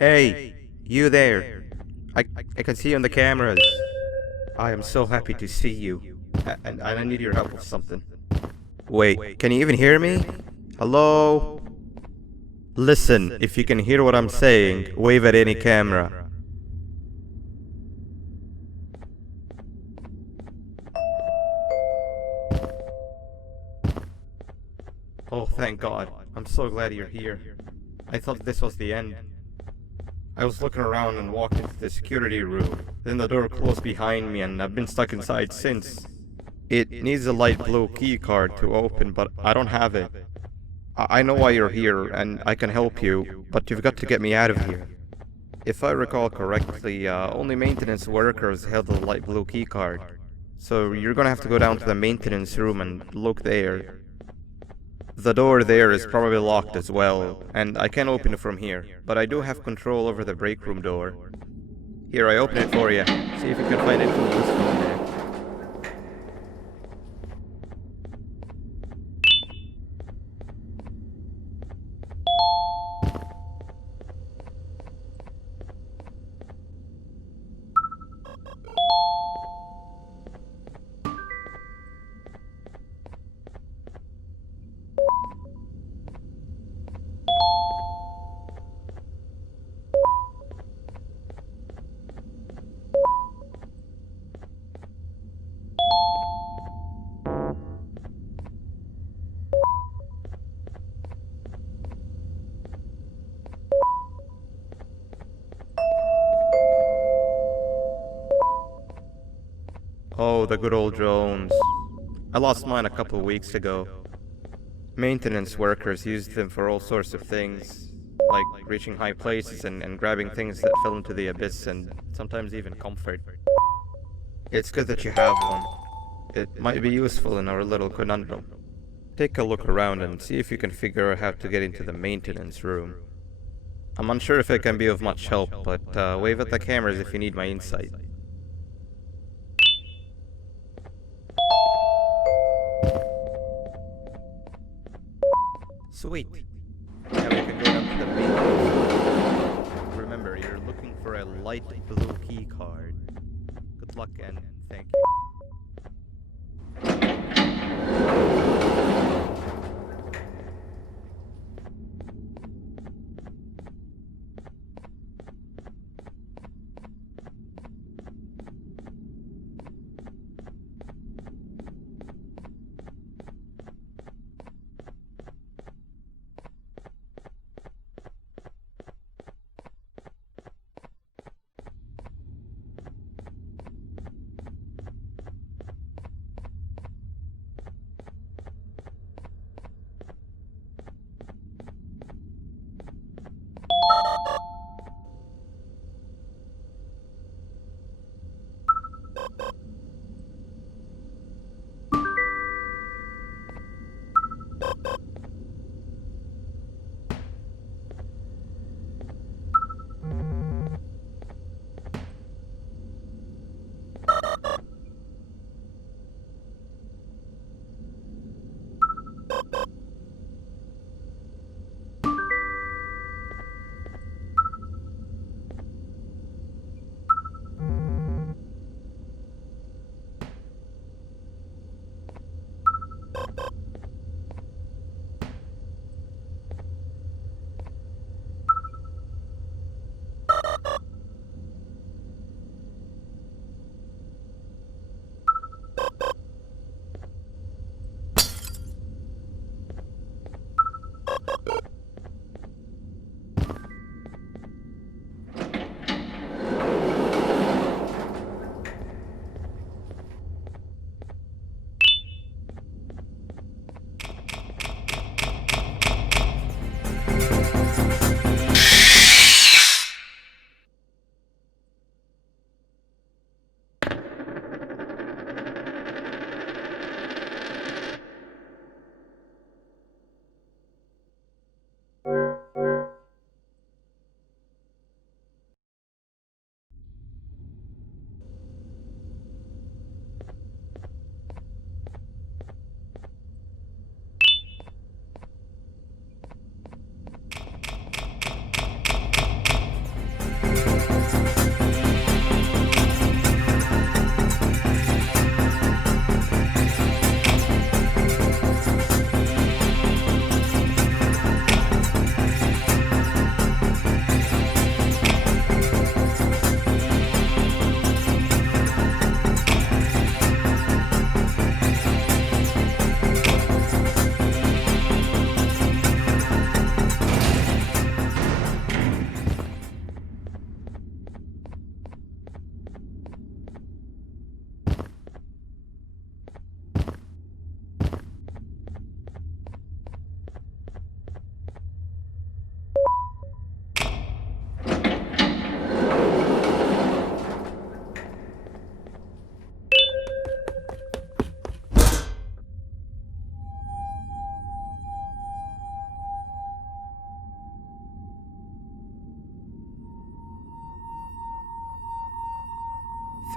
Hey, you there. I can see you on the cameras. I am so happy to see you. And I need your help with something. Wait, can you even hear me? Hello? Listen, if you can hear what I'm saying, wave at any camera. Oh, thank God. I'm so glad you're here. I thought this was the end. I was looking around and walked into the security room. Then the door closed behind me and I've been stuck inside since. It needs a light blue key card to open, but I don't have it. I know why you're here and I can help you, but you've got to get me out of here. If I recall correctly, only maintenance workers held the light blue key card. So you're gonna have to go down to the maintenance room and look there. The door there is probably locked as well, and I can't open it from here, but I do have control over the break room door. Here, I open it for you. See if you can find anything useful in there. Oh, the good old drones. I lost mine a couple weeks ago. Maintenance workers used them for all sorts of things, like reaching high places and grabbing things that fell into the abyss and sometimes even comfort. It's good that you have one. It might be useful in our little conundrum. Take a look around and see if you can figure out how to get into the maintenance room. I'm unsure if it can be of much help, but wave at the cameras if you need my insight. Sweet. Now we can go down to the maintenance room. Remember, you're looking for a light blue key card. Good luck and thank you.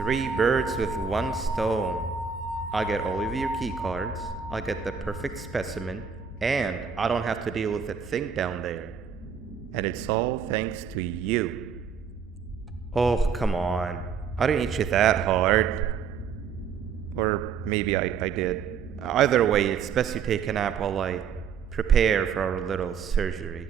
Three birds with one stone. I get all of your key cards, I get the perfect specimen, and I don't have to deal with that thing down there. And it's all thanks to you. Oh, come on. I didn't hit you that hard. Or maybe I did. Either way, it's best you take a nap while I prepare for our little surgery.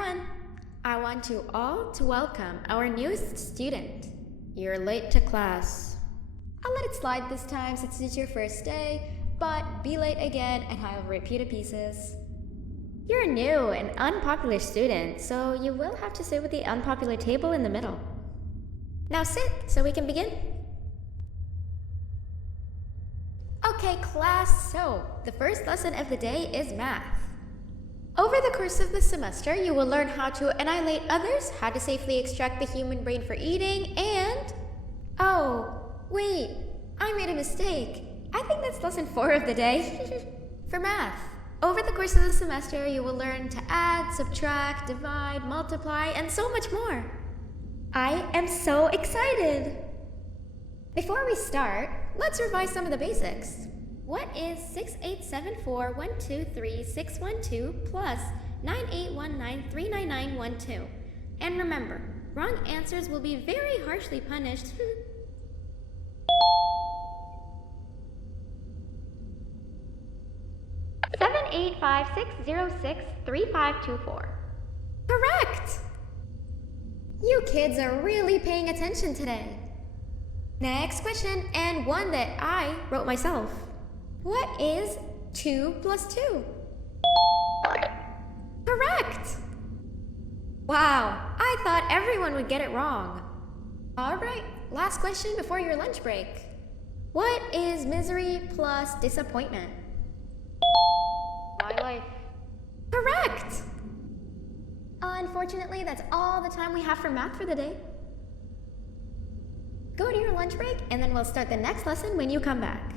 everyone! I want you all to welcome our newest student. You're late to class. I'll let it slide this time since it's your first day, but be late again and I'll rip you to pieces. You're a new and unpopular student, so you will have to sit with the unpopular table in the middle. Now sit so we can begin. Okay, class, so the first lesson of the day is math. Over the course of the semester, you will learn how to annihilate others, how to safely extract the human brain for eating, and... Oh, wait, I made a mistake. I think that's lesson 4 of the day. For math, over the course of the semester, you will learn to add, subtract, divide, multiply, and so much more. I am so excited! Before we start, let's revise some of the basics. What is 6874123612 plus 9819399912? And remember, wrong answers will be very harshly punished. 785-606-3524. Correct! You kids are really paying attention today. Next question, and one that I wrote myself. What is 2 plus 2? Correct! Wow, I thought everyone would get it wrong. Alright, last question before your lunch break. What is misery plus disappointment? My life. Correct! Unfortunately, that's all the time we have for math for the day. Go to your lunch break, and then we'll start the next lesson when you come back.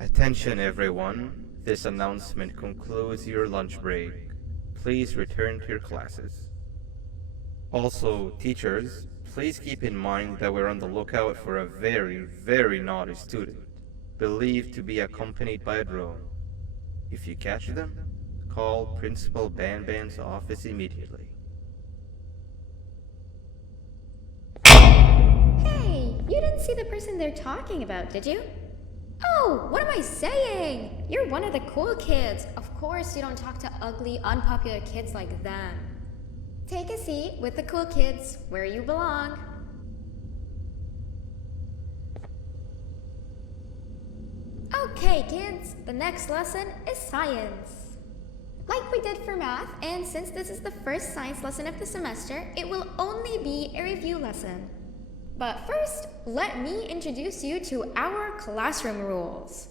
Attention everyone, this announcement concludes your lunch break. Please return to your classes. Also, teachers, please keep in mind that we're on the lookout for a very, very naughty student, believed to be accompanied by a drone. If you catch them, call Principal Banban's office immediately. Hey, you didn't see the person they're talking about, did you? Oh, what am I saying? You're one of the cool kids. Of course you don't talk to ugly, unpopular kids like them. Take a seat with the cool kids where you belong. Okay, kids, the next lesson is science. Like we did for math, and since this is the first science lesson of the semester, it will only be a review lesson. But first, let me introduce you to our classroom rules.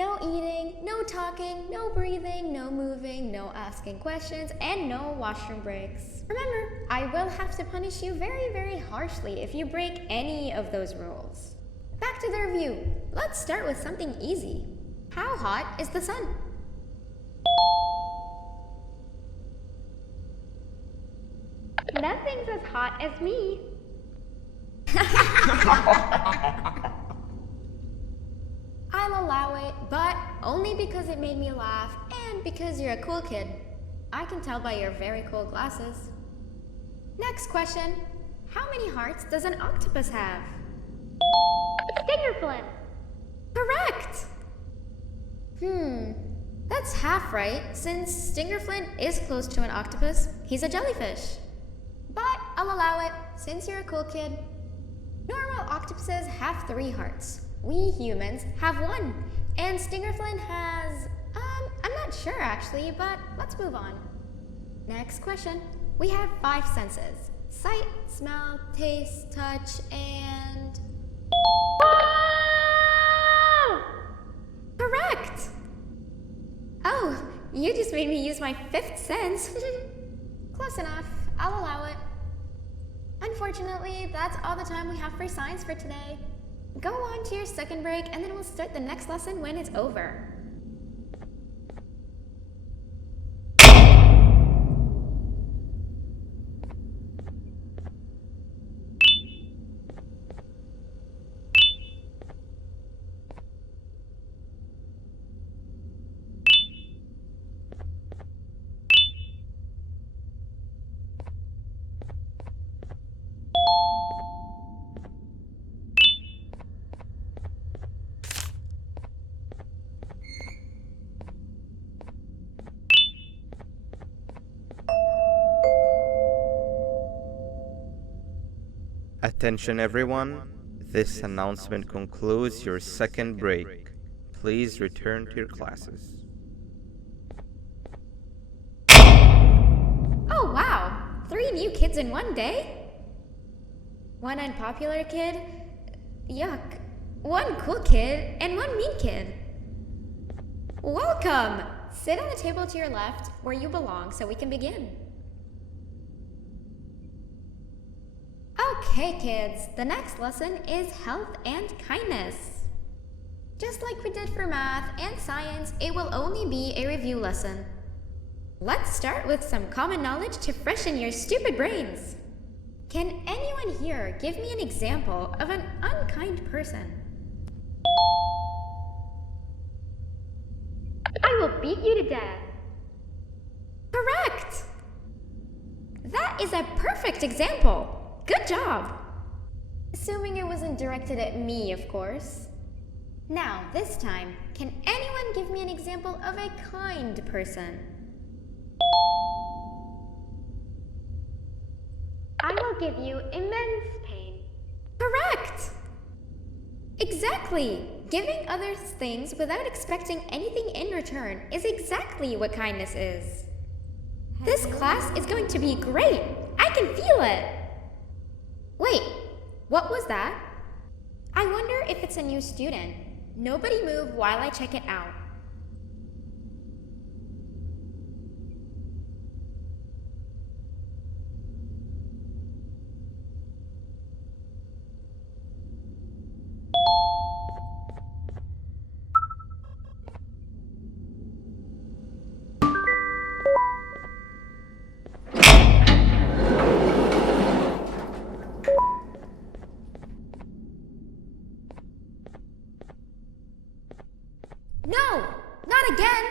No eating, no talking, no breathing, no moving, no asking questions, and no washroom breaks. Remember, I will have to punish you very, very harshly if you break any of those rules. Back to the review. Let's start with something easy. How hot is the sun? Nothing's as hot as me. I'll allow it, but only because it made me laugh and because you're a cool kid. I can tell by your very cool glasses. Next question. How many hearts does an octopus have? Stingerflint. Correct! That's half right, since Stingerflint is close to an octopus. He's a jellyfish. But I'll allow it, since you're a cool kid. Normal octopuses have 3 hearts. We humans have 1. And Stingerflint has... I'm not sure actually, but let's move on. Next question. We have 5 senses. Sight, smell, taste, touch, and... Correct! Oh, You just made me use my fifth sense. Close enough. I'll allow it. Unfortunately, that's all the time we have for science for today. Go on to your second break, and then we'll start the next lesson when it's over. Attention everyone, this announcement concludes your second break. Please return to your classes. Oh wow! 3 new kids in one day? 1 unpopular kid? Yuck. 1 cool kid and 1 mean kid. Welcome! Sit on the table to your left where you belong so we can begin. Okay, kids, the next lesson is health and kindness. Just like we did for math and science, it will only be a review lesson. Let's start with some common knowledge to freshen your stupid brains. Can anyone here give me an example of an unkind person? I will beat you to death. Correct! That is a perfect example. Good job! Assuming it wasn't directed at me, of course. Now, this time, can anyone give me an example of a kind person? I will give you immense pain. Correct! Exactly! Giving others things without expecting anything in return is exactly what kindness is. This class is going to be great! I can feel it! Wait, what was that? I wonder if it's a new student. Nobody move while I check it out. No, not again!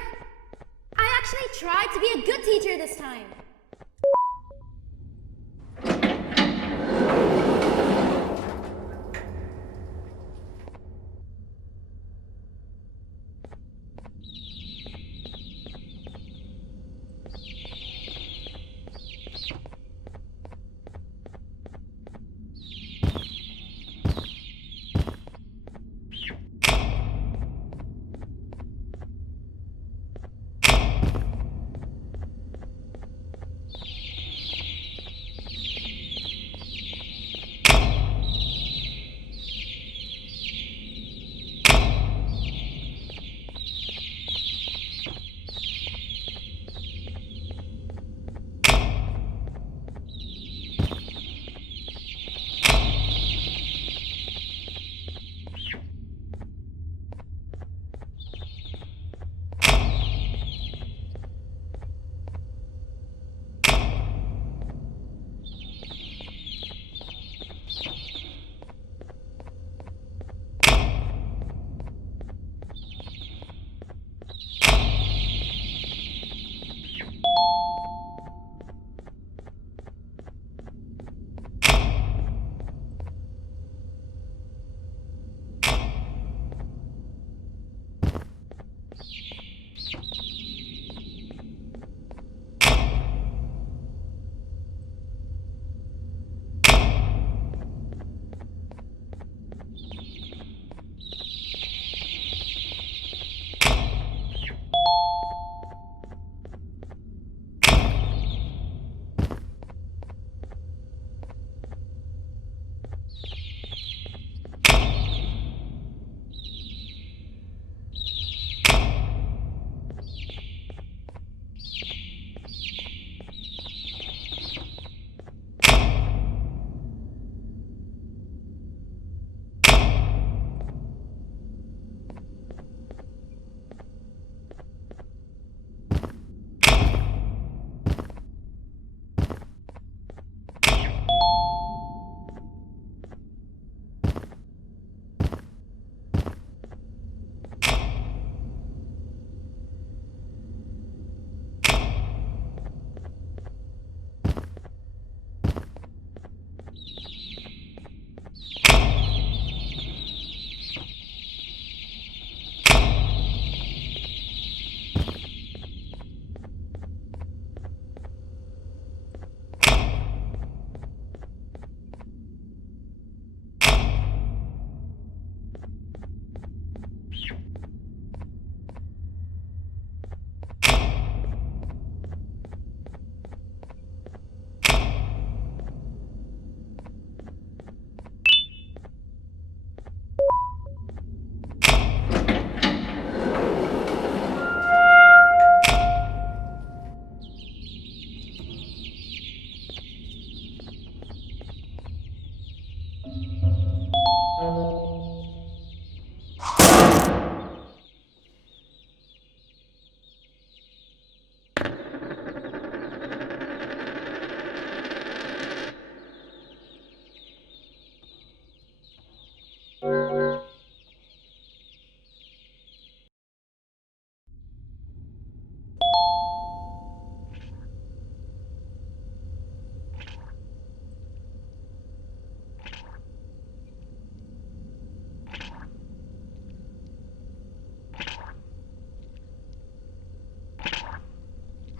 I actually tried to be a good teacher this time.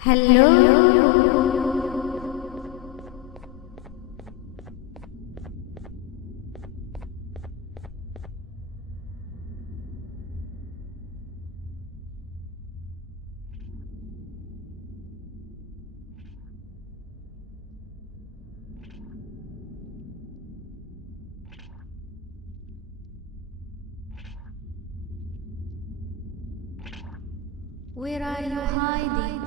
Where are you hiding?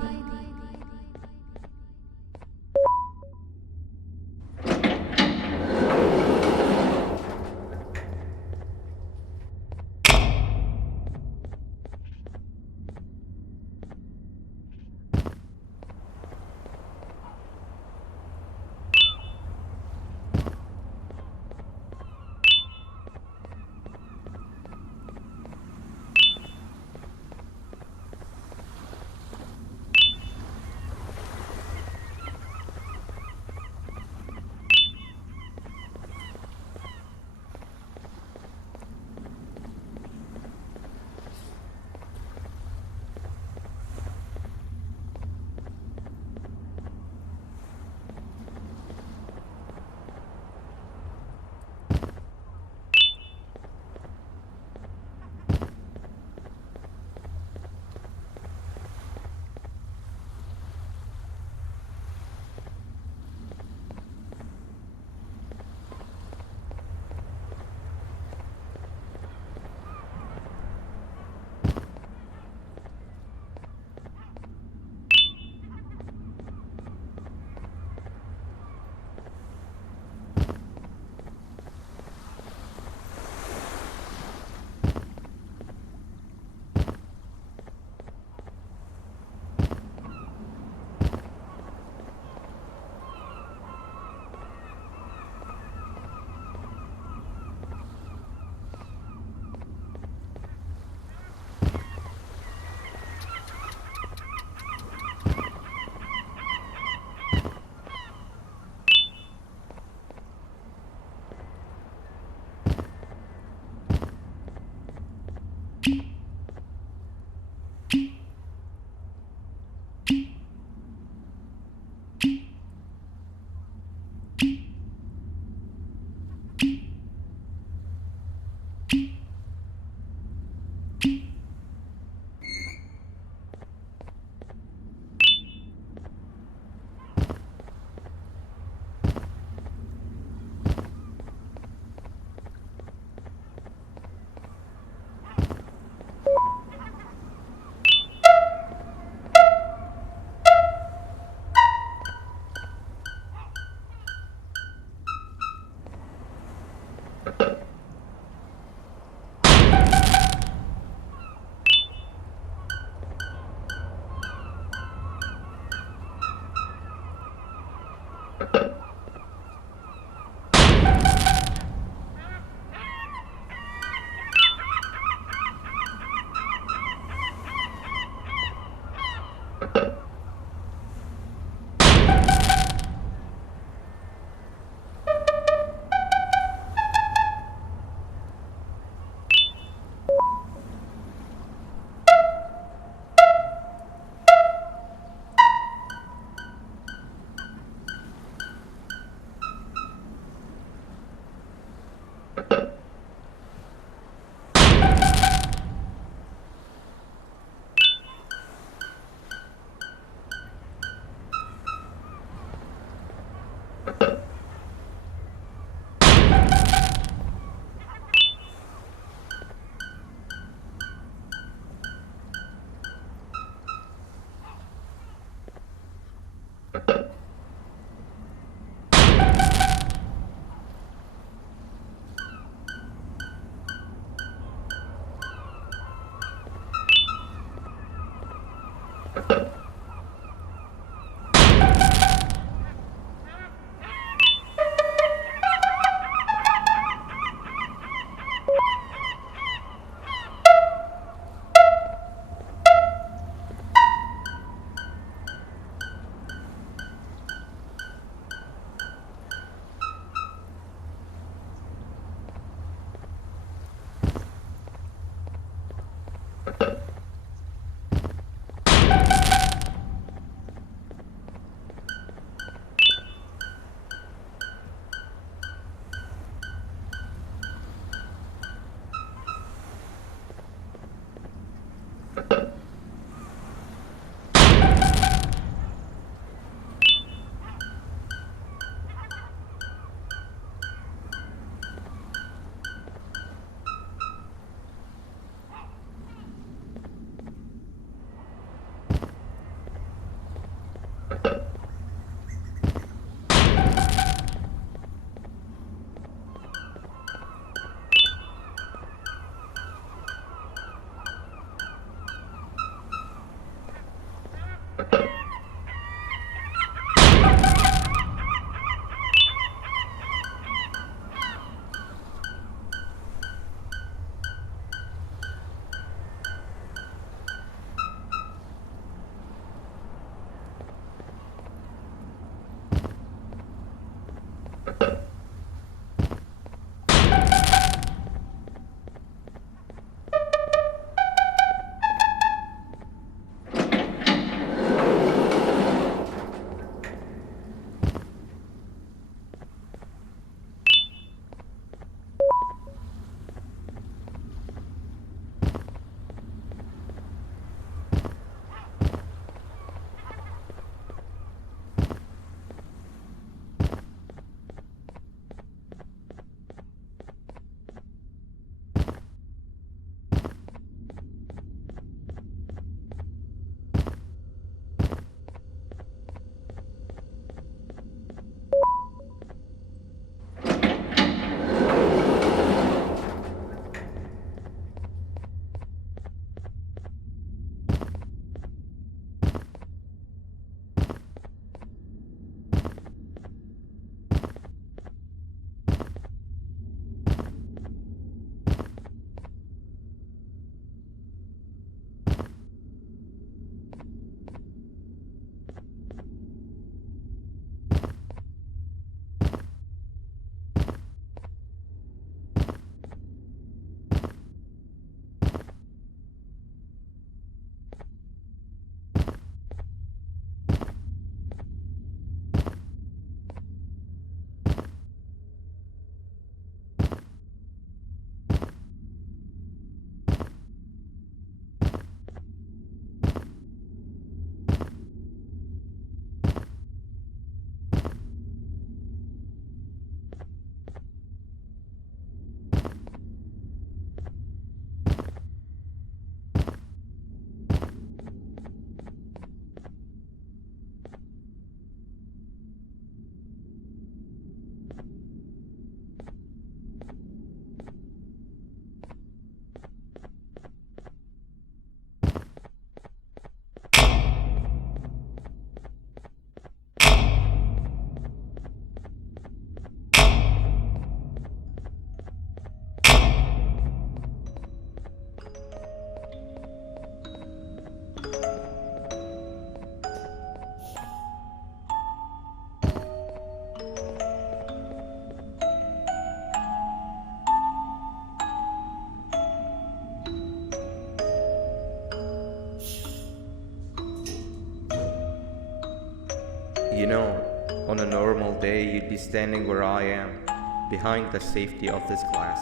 You know, on a normal day, you'd be standing where I am, behind the safety of this glass.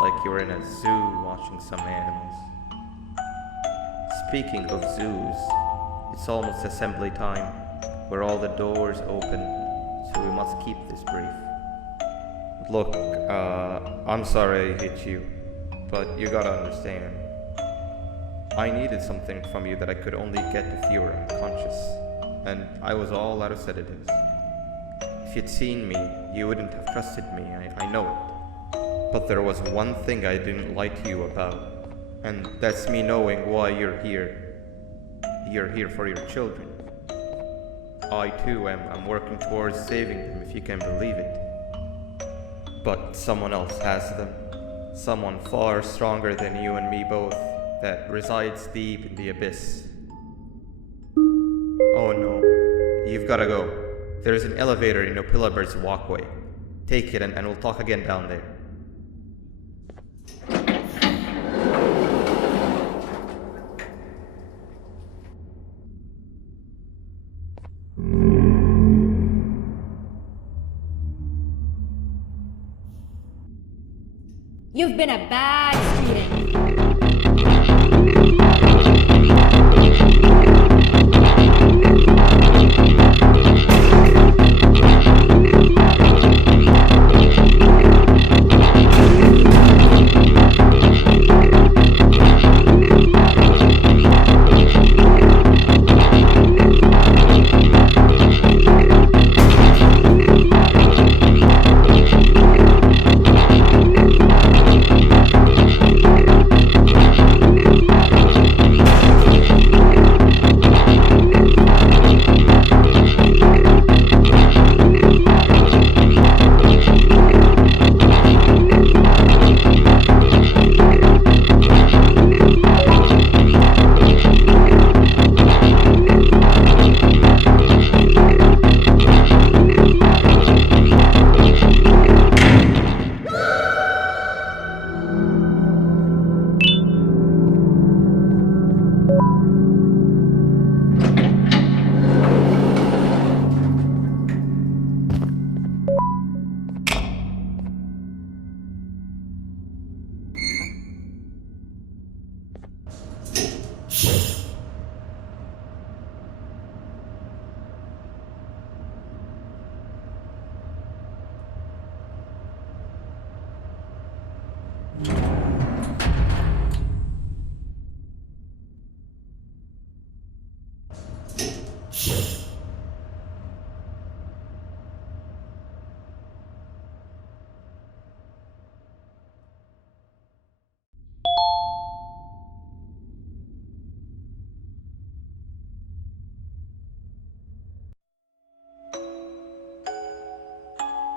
Like you're in a zoo watching some animals. Speaking of zoos, it's almost assembly time, where all the doors open, so we must keep this brief. Look, I'm sorry I hit you, but you gotta understand. I needed something from you that I could only get if you were unconscious, and I was all out of sedatives. If you'd seen me, you wouldn't have trusted me, I know it. But there was one thing I didn't lie to you about, and that's me knowing why you're here. You're here for your children. I too am working towards saving them, if you can believe it. But someone else has them. Someone far stronger than you and me both, that resides deep in the abyss. Oh no, you've gotta go. There's an elevator in Opillabird's walkway. Take it and we'll talk again down there. You've been a bad student.